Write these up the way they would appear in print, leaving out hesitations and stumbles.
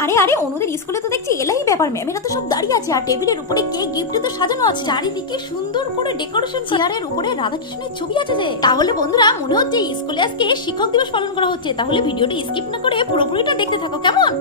আরে আরে অনুদের স্কুলে তো দেখছি এলাই ব্যাপার, ম্যামেরা তো সব দাঁড়িয়ে আছে আর টেবিলের উপরে কেক গিফট তো সাজানো আছে, চারিদিকে সুন্দর করে ডেকোরেশন, চেয়ারের উপরে রাধাকৃষ্ণের ছবি আছে যে। তাহলে বন্ধুরা মনে হচ্ছে স্কুলে আজকে শিক্ষক দিবস পালন করা হচ্ছে, তাহলে ভিডিওটা স্কিপ না করে পুরোপুরিটা দেখতে থাকো কেমন।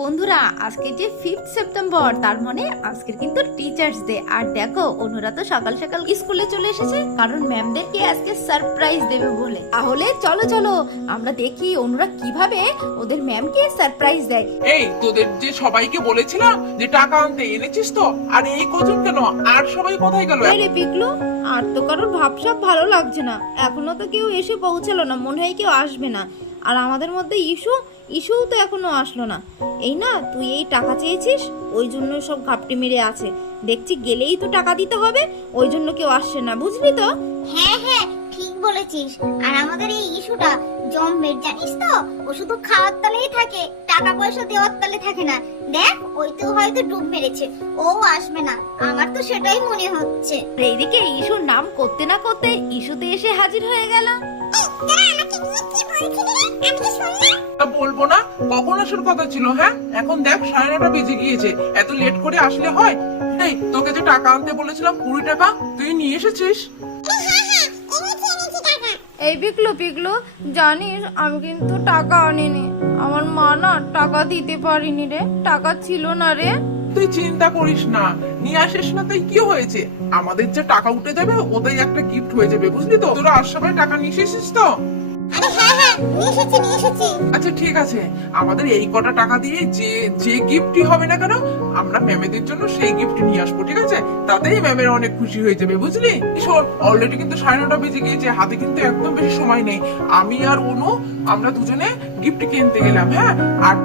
বন্ধুরা আজকে যে 5 সেপ্টেম্বর, তার মানে আজকের কিন্তু টিচার্স ডে। আর দেখো অনুরা তো সকাল সকাল স্কুলে চলে এসেছে, কারণ ম্যামদেরকে আজকে সারপ্রাইজ দেবে বলে। তাহলে চলো চলো আমরা দেখি অনুরা কিভাবে ওদের ম্যামকে সারপ্রাইজ দেয়। এই তোদের যে সবাইকে বলেছিলাম যে টাকা আনতে, এনেছিস তো? আর এই কজন কেন? আর সবাই কোথায় গেল? রে পিকলু, আর তো কারোর ভাবসাব ভালো লাগছে না, এখনো তো কেউ এসে পৌঁছালো না, মনে হয় কেউ আসবে না। আর আমাদের মধ্যে ইস্যুও তো এখনো আসলো না। এই না, তুই এই টাকা চেয়েছিস, ওই জন্য সব ঘাপটি মেরে আছে। দেখছি গেলেই তো টাকা দিতে হবে, ওই জন্য কেউ আসছে না, বুঝলি তো? হ্যাঁ হ্যাঁ ঠিক বলেছিস। আর আমাদের এই ইস্যুটা জম্মের, জানিস তো? ও শুধু খাওয়ার তালেই থাকে, টাকা পয়সা দেওয়ার তালে থাকে না। দেখ ওই তো হয়তো ডুব মেরেছে, ও আসবে না, আমার তো সেটাই মনে হচ্ছে। এইদিকে ইস্যুর নাম করতে না করতে ইস্যুতে এসে হাজির হয়ে গেল। বলবো না, কখন আসার কথা ছিল? হ্যাঁ এখন দেখ 9:30 বেজে গিয়েছে, এত লেট করে আসলে হয়? এই তোকে যে টাকা আনতে বলেছিলাম 20 টাকা, তুই নিয়ে এসেছিস? এই পিকলু জানিস আমি কিন্তু টাকা আনিনি, আমার মা না টাকা দিতে পারিনি রে, টাকা ছিল না রে। তুই চিন্তা করিস না, নিয়ে আসিস না তাই কি হয়েছে? আমাদের যে টাকা উঠে যাবে ওটাই একটা গিফট হয়ে যাবে, বুঝলি তো? তোরা আর সবাই টাকা নিয়ে এসেছিস তো? আরে হ্যাঁ হ্যাঁ নিয়ে এসেছি। আচ্ছা ঠিক আছে, আমাদের এই কটা টাকা দিয়ে যে গিফটই হবে না কেন, আমরা ম্যামেদের জন্য সেই গিফট নিয়ে আসবো, ঠিক আছে? তাতেই ম্যামের অনেক খুশি হয়ে যাবে, বুঝলি? শোন, অলরেডি কিন্তু 9:30 বেজে গিয়েছে, হাতে কিন্তু একদম বেশি সময় নেই। আমি আর অনু আমরা দুজনে গিফট কিনতে গেলাম, হ্যাঁ? আর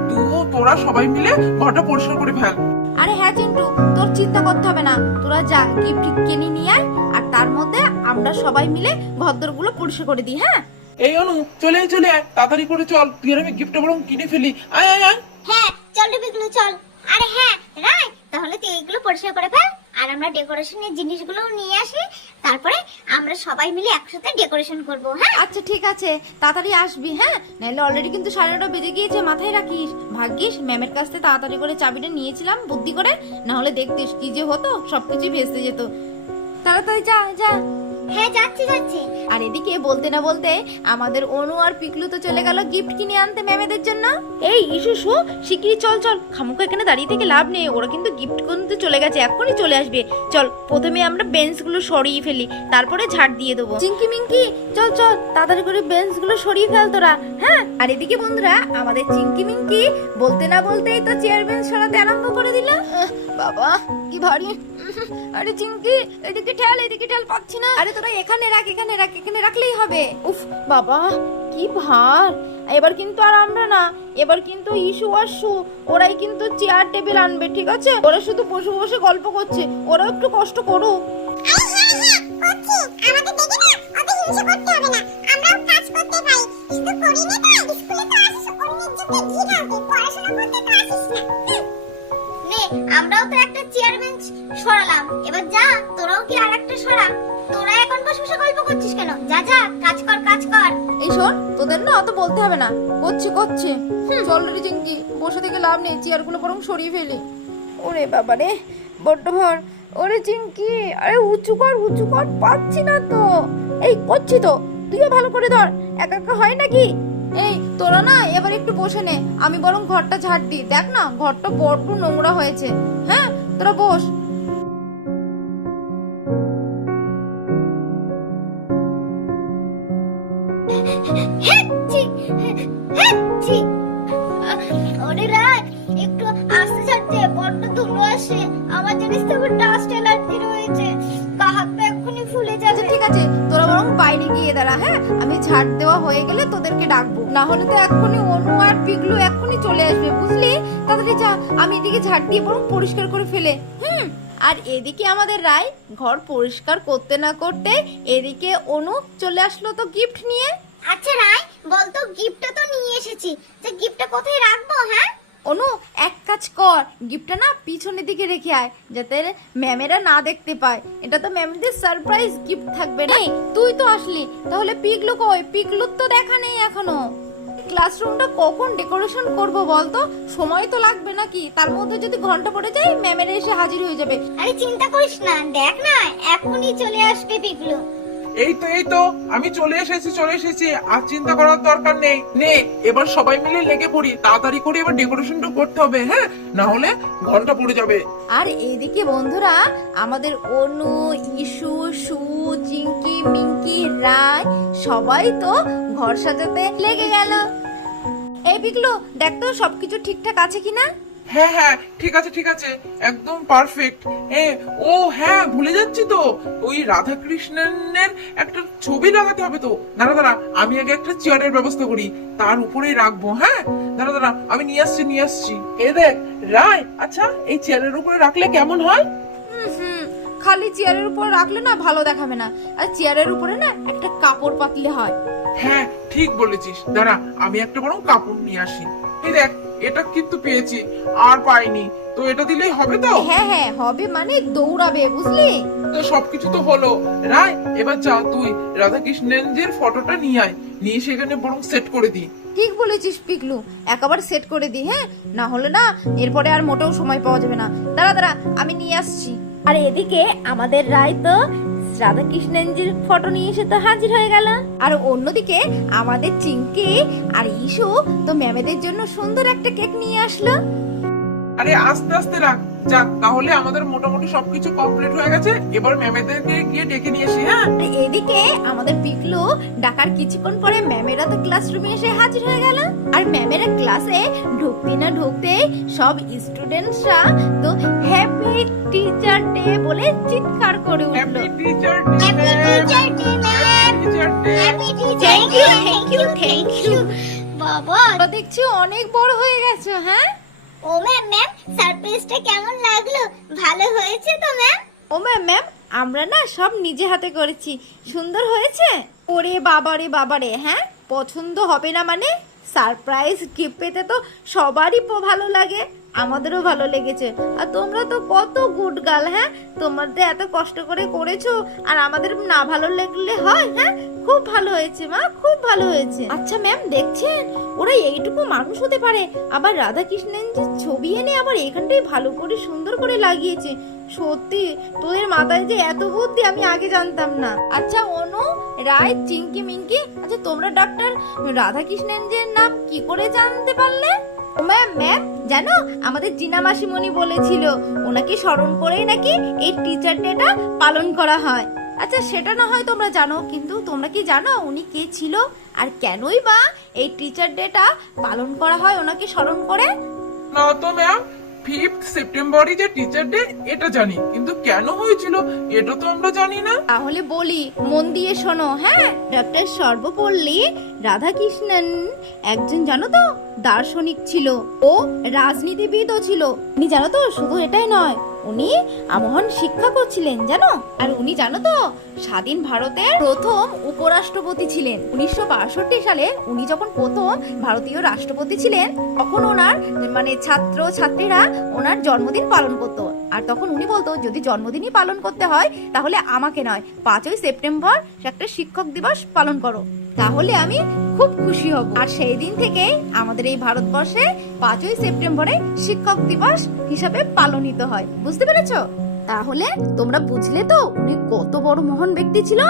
তোরা সবাই মিলে ঘরটা পরিষ্কার করে ফেল। আরে হ্যাঁ চিন্টু, তোর চিন্তা করতে হবে না, তোরা যা গিফট কিনে নিয়ে আয়, আর তার মধ্যে আমরা সবাই মিলে ঘরদোরগুলো পরিষ্কার করে দিই। হ্যাঁ এই অনু, চলে আয়, তাড়াতাড়ি করে চল, তুই আর আমি গিফটটা বরং কিনে ফেলি। আয় আয় আয়। হ্যাঁ চল রে বিগলু চল। আরে হ্যাঁ রাই, তাহলে তুই এইগুলো পরিষ্কার করে ফেল, আর আমরা ডেকোরেশনের জিনিসগুলো নিয়ে আসি, তারপরে আমরা সবাই মিলে একসাথে ডেকোরেশন করব। হ্যাঁ আচ্ছা ঠিক আছে, তাড়াতাড়ি আসবি, হ্যাঁ? নাহলে অলরেডি কিন্তু 9:30 বেজে গিয়েছে, মাথায় রাখিস। ভাগ্যিস ম্যামের কাছ থেকে তাড়াতাড়ি করে চাবিটা নিয়েছিলাম বুদ্ধি করে, না হলে দেখতিস কি যে হতো, সবকিছু ভেস্তে যেত। তাড়াতাড়ি যা যা। হ্যাঁ যাচ্ছি। আর এদিকে বলতে না বলতে আমাদের অনু আর পিকলু তো চলে গেল গিফট কিনে আনতে ম্যামেদের জন্য। এই ইস্যু শো, শিগগিরই চল চল, খামুকা এখানে দাঁড়িয়ে থেকে লাভ নেই, ওরা কিন্তু গিফট কিনতে চলে গেছে, এখনই চলে আসবে। চল প্রথমে আমরা বেঞ্চগুলো সরিয়ে ফেলি, তারপরে ঝাড় দিয়ে দেবো। চিঙ্কি মিঙ্কি চল চল, তাড়াতাড়ি করে বেঞ্চগুলো সরিয়ে ফেল তোরা, হ্যাঁ? আর এদিকে বন্ধুরা আমাদের চিঙ্কি মিঙ্কি বলতে না বলতেই তো চেয়ার বেঞ্চ সরাতে আরম্ভ করে দিল। বাবা কি ভারী। আরে চিঙ্কি এদিকে ঠেল, পাচ্ছি না। আরে তোরা এখানে রাখ, এখানে রাখলেই হবে। উফ বাবা কি ভার। এবার কিন্তু আর আমরা না, এবার কিন্তু ইস্যু আর সু ওরাই কিন্তু চেয়ার টেবিল আনবে, ঠিক আছে? ওরা শুধু বসে বসে গল্প করছে, ওরা একটু কষ্ট করুক। আমরাও তো একটা চেয়ার বেঞ্চ সরালাম, এবার যা তোরাও কি আরেকটা সরা। তোরা এখন বসে বসে গল্প করছিস কেন? যা কাজ কর। এই শোন, তোদের না অত বলতে হবে না, করছি। চল রে চিঙ্কি, বসে থেকে লাভ নেই, চেয়ারগুলো বরং সরিয়ে ফেলি। ওরে বাবা রে, বড্ড ভার। ওরে চিঙ্কি, আরে উঁচু কর, পাচ্ছি না তো। এই করছি তো, তুইও ভালো করে ধর, একা হয় নাকি? এই তোরা না এবার একটু বসে নে, আমি বরং ঘরটা ঝাড় দিই। দেখ না ঘরটা বড্ড নোংরা হয়েছে। হ্যাঁ তোরা বস। ওরে রাত একটু আস্তে ছাড়তে, বড্ড ধুলো আসে, আমার জানিস তো ডাস্ট অ্যালার্জি রয়েছে, গা হাত পা এক্ষুনি ফুলে যাবে। ঠিক আছে তোরা বরং বাইরে গিয়ে দাঁড়া, হ্যাঁ? আমি ঝাড় দেওয়া হয়ে গেলে তোদেরকে ডাকবো, না হলে তো এক্ষুনি অনু আর পিগলু এক্ষুনি চলে আসবে, বুঝলি? তাড়াতাড়ি যা, আমি এদিকে ঝাড় দিয়ে বরং পরিষ্কার করে ফেলে। আর এদিকে আমাদের রায় ঘর পরিষ্কার করতে না করতে এদিকে অনু চলে আসলো তো গিফট নিয়ে। আচ্ছা রাই বলতো, গিফটটা তো নিয়ে এসেছি, যে গিফটটা কোথায় রাখবো? হ্যাঁ অনু এক কাজ কর, গিফটটা না পিছনের দিকে রেখে আয় যাতে ম্যামেরা না দেখতে পায়। এটা তো ম্যামদের সারপ্রাইজ গিফট থাকবে না। তুই তো আসলি, তাহলে পিকলু কই? পিকলুর তো দেখা নেই এখনো। ক্লাসরুমটা কখন ডেকোরেশন করব বলতো? সময় তো লাগবে নাকি? তার মধ্যে যদি ঘন্টা পড়ে যায় ম্যামেরা এসে হাজির হয়ে যাবে। আরে চিন্তা করিস না, দেখ না এখনই চলে আসবে পিকলু। এই তো আমি চলে এসেছি, আর চিন্তা করার দরকার নেই। নে এবার সবাই মিলে লেগে পড়ি, তাড়াতাড়ি করে এবার ডেকোরেশনটা করতে হবে, হ্যাঁ, না হলে ঘন্টা পড়ে যাবে। আর এইদিকে বন্ধুরা, আমাদের অনু, ইসু, সু, চিঙ্কি, মিঙ্কি, রায় সবাই তো ঘর সাজাতে লেগে গেল। এই পিকলু, দেখ তো সবকিছু ঠিকঠাক আছে কিনা। হ্যাঁ ঠিক আছে, একদম পারফেক্ট। ও হ্যাঁ, ভুলে যাচ্ছি তো, ওই রাধা কৃষ্ণনের একটা ছবি লাগাতে হবে তো। দাঁড়া আমি আগে একটা চেয়ারের ব্যবস্থা করি, তার উপরেই রাখবো। হ্যাঁ দাঁড়া আমি নিয়ে আসছি। এ দেখ রায়, আচ্ছা এই চেয়ারের উপরে রাখলে কেমন হয়? খালি চেয়ারের উপর রাখলে না ভালো দেখাবে না, আর চেয়ারের উপরে না একটা কাপড় পাতলে হয়। হ্যাঁ ঠিক বলেছিস, দাঁড়া আমি একটা বরং কাপড় নিয়ে আসি। এই দেখ, এটা কিন্তু পেয়েছি, আর পাইনি তো, এটা দিলেই হবে তো? হ্যাঁ হবে, মানে দৌড়াবে, বুঝলি তো সবকিছু তো হলো। রায় এবার যা তুই রাধাকৃষ্ণের ফটোটা নিয়ে আয়, নিয়ে সেখানে বরং সেট করে দি। ঠিক বলেছিস পিকলু, একবার সেট করে দি। হ্যাঁ, না হলে না এরপরে আর মোটেও সময় পাওয়া যাবে না। দাঁড়া আমি নিয়ে আসছি। আর এদিকে আমাদের রায় তো রাধাকৃষ্ণের ফটো নিয়ে এসে তো হাজির হয়ে গেল। আর অন্যদিকে আমাদের চিঙ্কি আর ইসু তো ম্যামেদের জন্য সুন্দর একটা কেক নিয়ে আসলো। আরে আস্তে রাখ, যাক তাহলে আমাদের মোটামুটি সবকিছু কমপ্লিট হয়ে গেছে। এবার ম্যামেদেরকে গিয়ে ডেকে নিয়ে আসি। হ্যাঁ, আর এদিকে আমাদের পিকলু ডাকার কিছুক্ষণ পরে ম্যামেরা তো ক্লাসরুমে এসে হাজির হয়ে গেল। আর ম্যামেরা ক্লাসে ঢুকতে সব স্টুডেন্টসরা তো হ্যাপি টিচার ডে বলে চিৎকার করে উঠলো। Happy teacher day, happy teacher day ma'am, teacher day, happy teacher day. Thank you বাবা, তো দেখছি অনেক বড় হয়ে গেছে। হ্যাঁ ও ম্যাম সারপ্রাইজটা কেমন লাগলো? ভালো হয়েছে তো ম্যাম? ও ম্যাম আমরা না সব নিজে হাতে করেছি, সুন্দর হয়েছে। ওরে বাবারে, হ্যাঁ পছন্দ হবে না মানে? সারপ্রাইজ গিফট পেতে তো সবারই ভালো লাগে, আমাদেরও ভালো লেগেছে। আর তোমরা তো কত গুড গার্ল, হ্যাঁ তোমাদের এত কষ্ট করে করেছো আর আমাদের না ভালো লাগলে হয়? হ্যাঁ খুব ভালো হয়েছে মা, খুব ভালো হয়েছে। আচ্ছা ম্যাম, দেখছেন ওরা এইটুকু মানুষ হতে পারে, আবার রাধা কৃষ্ণের যে ছবি এনে আবার এখানটাই ভালো করে সুন্দর করে লাগিয়েছে। সত্যি তোদের মাথায় যে এত বুদ্ধি আমি আগে জানতাম না। আচ্ছা অনু, রায়, চিঙ্কি, মিঙ্কি, আচ্ছা তোমরা ডাক্তার রাধা কৃষ্ণের নাম কি করে জানতে পারলে? ও ম্যাম জানো, আমাদের জিনা মাসিমণি বলেছিল ওনাকে স্মরণ করেই নাকি এই টিচার ডেটা পালন করা হয়। আচ্ছা সেটা না হয় তোমরা জানো, কিন্তু তোমরা কি জানো উনি কে ছিল আর কেনই বা এই টিচার ডেটা পালন করা হয় ওনাকে স্মরণ করে? না তো ম্যাম, 5th সেপ্টেম্বরই যে টিচার ডে এটা জানি, কিন্তু কেন হয়েছিল এটা তো আমরা জানি না। তাহলে বলি, মন দিয়ে শোনো। হ্যাঁ, ডক্টর সর্বপল্লী রাধাকৃষ্ণন একজন জানো তো দার্শনিক ছিল, ও রাজনীতিবিদও ছিল। উনি জানো তো শুধু এটাই নয়, উনি মহান শিক্ষকও ছিলেন জানো। আর উনি জানো তো স্বাধীন ভারতের প্রথম উপরাষ্ট্রপতি ছিলেন। 1962 সালে উনি যখন প্রথম ভারতীয় রাষ্ট্রপতি ছিলেন, তখন ওনার মানে ছাত্রীরা ওনার জন্মদিন পালন করতো। আর তখন উনি বলতো যদি জন্মদিনই পালন করতে হয় তাহলে আমাকে নয়, 5ই সেপ্টেম্বর একটা শিক্ষক দিবস পালন করো, তাহলে আমি খুব খুশি হব। আর সেই দিন থেকে আমাদের এই ভারতবর্ষে 5ই সেপ্টেম্বরে শিক্ষক দিবস হিসাবে পালনিত হয়। বুঝতে পেরেছো? তাহলে তোমরা বুঝলে তো উনি কত বড় মহান ব্যক্তি ছিল।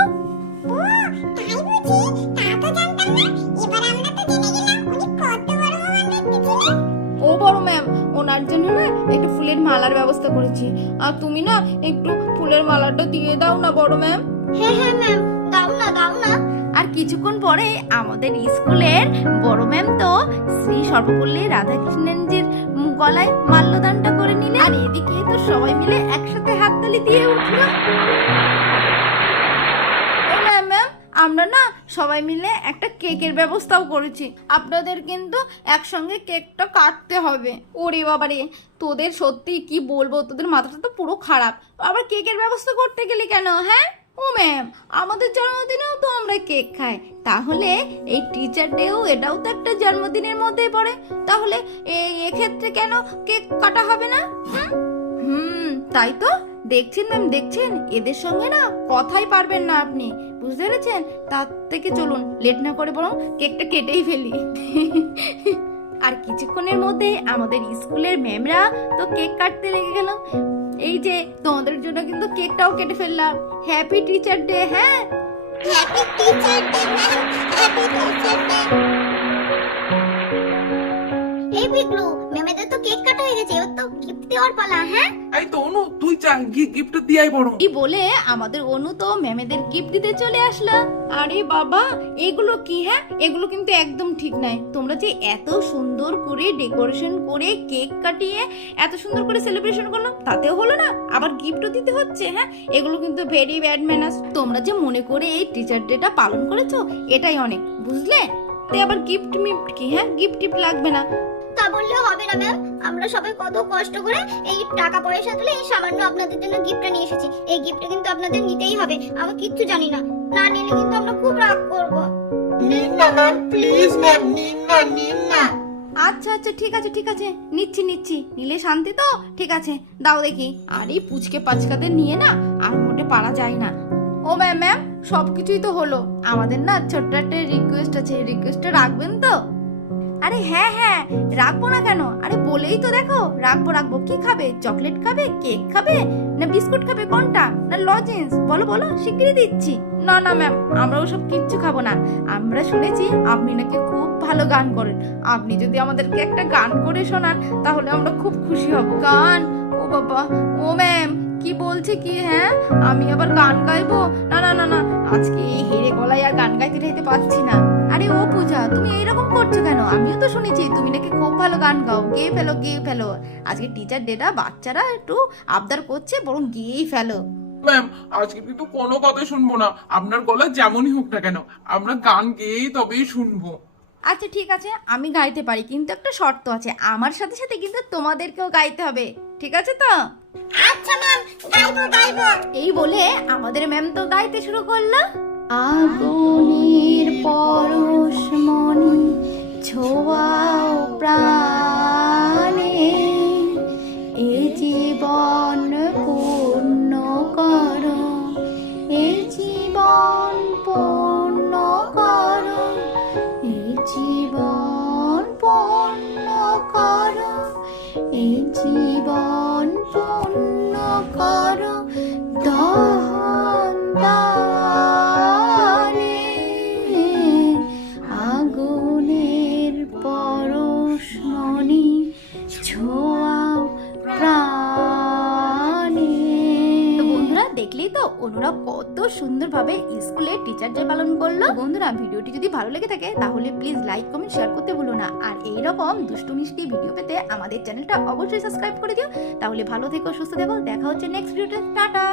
ও বড় ম্যাম, ওনার জন্য না একটু ফুলের মালার ব্যবস্থা করেছি, আর তুমি না একটু ফুলের মালাটা দিয়ে দাও না বড় ম্যাম। হ্যাঁ ম্যাম, দাও না। আর কিছুক্ষণ পরে আমাদের স্কুলের বড় ম্যাম তো শ্রী সর্বপল্লী রাধাকৃষ্ণের গলায় মাল্যদানটা করে নিলেন। আর এদিকে তো সবাই মিলে একসাথে হাততালি দিয়ে উঠলো। ম্যাম আমরা না সবাই মিলে একটা কেকের ব্যবস্থাও করেছি, আপনাদের কিন্তু একসঙ্গে কেকটা কাটতে হবে। ওরে বাবারে, তোদের সত্যি কি বলবো, তোদের মাথাটা তো পুরো খারাপ। আবার কেকের ব্যবস্থা করতে গেলি কেন? হ্যাঁ ও ম্যাম, আমাদের জন্মদিনেও তো আমরা কেক খাই, তাহলে এই টিচার ডেও এটাও তো একটা জন্মদিনের মধ্যেই পড়ে, তাহলে এক্ষেত্রে কেন কেক কাটা হবে না? তাই তো দেখছেন ম্যাম, দেখছেন এদের সঙ্গে না কথাই পারবেন না আপনি, বুঝতে পেরেছেন? তার থেকে চলুন লেট না করে বরং কেকটা কেটেই ফেলি। আর কিছুক্ষণের মধ্যে আমাদের স্কুলের ম্যামরা তো কেক কাটতে লেগে গেল। এই যে তোমাদের জন্য কিন্তু কেকটাও কেটে ফেললাম। Happy teacher day. হ্যাঁ, happy teacher day ma'am, happy teacher day. এই পিকলু, ম্যামেদের তো কেক কাটা হয়ে গেছে, এবার তো গিফট দেওয়ার পালা। হ্যাঁ, এই তো অনু, তুই চা গিফট দিয়াই বড়। এই বলে আমাদের অনু তো ম্যামেদের গিফট দিতে চলে আসলো। আরে বাবা, এগুলো কি? হ্যাঁ, এগুলো কিন্তু একদম ঠিক নয়। তোমরা যে এত সুন্দর করে ডেকোরেশন করে কেক কাটিয়ে এত সুন্দর করে সেলিব্রেশন করলো, তাতেও হলো না, আবার গিফটও দিতে হচ্ছে। হ্যাঁ, এগুলো কিন্তু ভেরি ব্যাড ম্যানার্স। তোমরা যে মনে করে এই টিচার ডেটা পালন করেছো, এটাই অনেক, বুঝলে? তে আবার গিফট মিফট কি? হ্যাঁ, গিফট টিফট লাগবে না। তা বললেও হবে না ম্যাম, আমরা সবাই কত কষ্ট করে এই টাকা পয়সা তুলে এই সামান্য আপনাদের জন্য গিফটটা নিয়ে এসেছি। এই গিফটটা কিন্তু আপনাদের নিতেই হবে, আমরা কিচ্ছু জানি না, না নিলে কিন্তু আমরা খুব রাগ করবো। নিন না ম্যাম, প্লিজ ম্যাম, নিন না, নিন না। আচ্ছা আচ্ছা, ঠিক আছে ঠিক আছে, নিচ্ছি নিচ্ছি, নিলে শান্তি তো? ঠিক আছে, দাও দেখি। আর এই পুচকে পাচকাদের নিয়ে না আর মোটে পারা যায় না। ও ম্যাম, ম্যাম সবকিছুই তো হলো, আমাদের না ছোট্ট একটা রিকোয়েস্ট আছে, রিকোয়েস্টটা রাখবেন তো? আরে হ্যাঁ হ্যাঁ, রাখবো না কেন? আরে বলেই তো দেখো, রাখবো রাখবো। কি খাবে? চকলেট খাবে, কেক খাবে, না বিস্কুট খাবে, কোনটা? না লজেন্স? বলো বলো, শিগগিরই দিচ্ছি। না না ম্যাম, আমরা ওসব কিচ্ছু খাবো না। আমরা শুনেছি আপনি নাকি খুব ভালো গান করেন, আপনি যদি আমাদেরকে একটা গান করে শোনান তাহলে আমরা খুব খুশি হব। গান? ও বাবা, ও ম্যাম কি বলছে কি? হ্যাঁ, আমি আবার গান গাইবো? না না না না, আজকে এই হেরে গলায় আর গান গাইতে টাইতে পারছি না। আরে ও পূজা, তুমি এইরকম করছো কেন? আমিও তো শুনেছি তুমি নাকি খুব ভালো গান গাও, গেয়ে ফেলো গেয়ে ফেলো। আজকে টিচার ডেটা, বাচ্চারা একটু আবদার করছে, বরং গিয়েই ফেলো। ম্যাম, আজকে কিন্তু কোনো কথা শুনবো না, আপনার গলা যেমনই হোক না কেন, আমরা গান গেয়েই তবেই শুনবো। আচ্ছা ঠিক আছে, আমি গাইতে পারি, কিন্তু একটা শর্ত আছে, আমার সাথে সাথে কিন্তু তোমাদেরকেও গাইতে হবে, ঠিক আছে তো? আচ্ছা ম্যাম, গাইবো গাইবো। এই বলে আমাদের ম্যাম তো গাইতে শুরু করলো। আগুনের পরশমণি ছোঁয়াও প্রাণে, এ জীবন পূর্ণ করো, এ জীবন পূর্ণ করো, এ জীবন পূর্ণ করো, এ জীবন পূর্ণ করো, দহন দানে আগুনের পরশমণি ছোঁয়াও প্রাণে। তো বন্ধুরা, দেখলেই তো অনুরা কত সুন্দরভাবে স্কুলে টিচার ডে পালন করলো। বন্ধুরা, ভিডিওটি যদি ভালো লেগে থাকে তাহলে প্লিজ লাইক কমেন্ট শেয়ার করতে ভুলো না। আর এইরকম দুষ্টু মিষ্টি ভিডিও পেতে আমাদের চ্যানেলটা অবশ্যই সাবস্ক্রাইব করে দিও। তাহলে ভালো থেকো, সুস্থ থেকো, দেখা হচ্ছে নেক্সট ভিডিওতে। টাটা।